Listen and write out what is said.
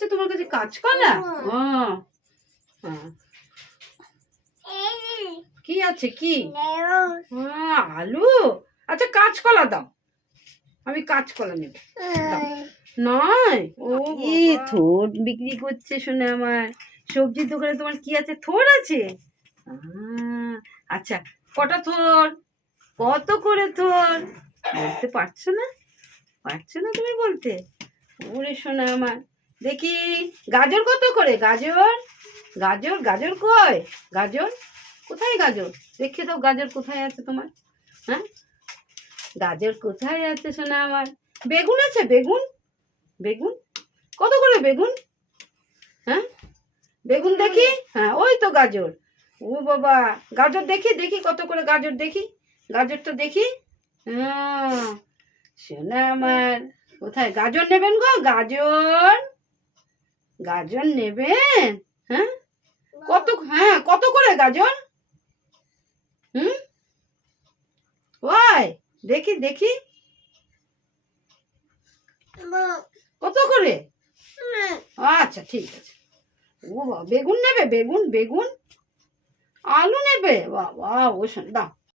আছে তোমার কাছে? কাঁচকলা? ও হ্যাঁ, কি আছে? কি আলু? আচ্ছা কাঁচকলা দাও, আমি কাঁচকলা নেব। নয়, ও কি থোর বিক্রি করছে শুনে আমার? সবজির দোকানে তোমার কি আছে? থোর আছে? আচ্ছা, কটা থোর? কত করে থোর? বলতে পারছো না? পারছো না তুমি বলতে? ওরে শোনা আমার, দেখি গাজর কত করে? গাজর গাজর গাজর কই? গাজর কোথায়? গাজর দেখে দাও, গাজর কোথায় আছে তোমার? হ্যাঁ, গাজর কোথায় আছে শোনা আমার? বেগুন আছে? বেগুন বেগুন কত করে বেগুন? হ্যাঁ, বেগুন দেখি। হ্যাঁ, ওই তো গাজর। ও বাবা, গাজর দেখি, দেখি কত করে গাজর? দেখি গাজরটা দেখি। হ্যাঁ শোনা আমার, কোথায় গাজর নেবেন গো? গাজর গাজর নেবেন? হ্যাঁ, কত? হ্যাঁ, কত করে গাজর? হুম, ওই দেখি দেখি কত করে? আচ্ছা ঠিক আছে। ও বাবা, বেগুন নেবে? বেগুন বেগুন আলু নেবে? বাবা, ও শোন দাও,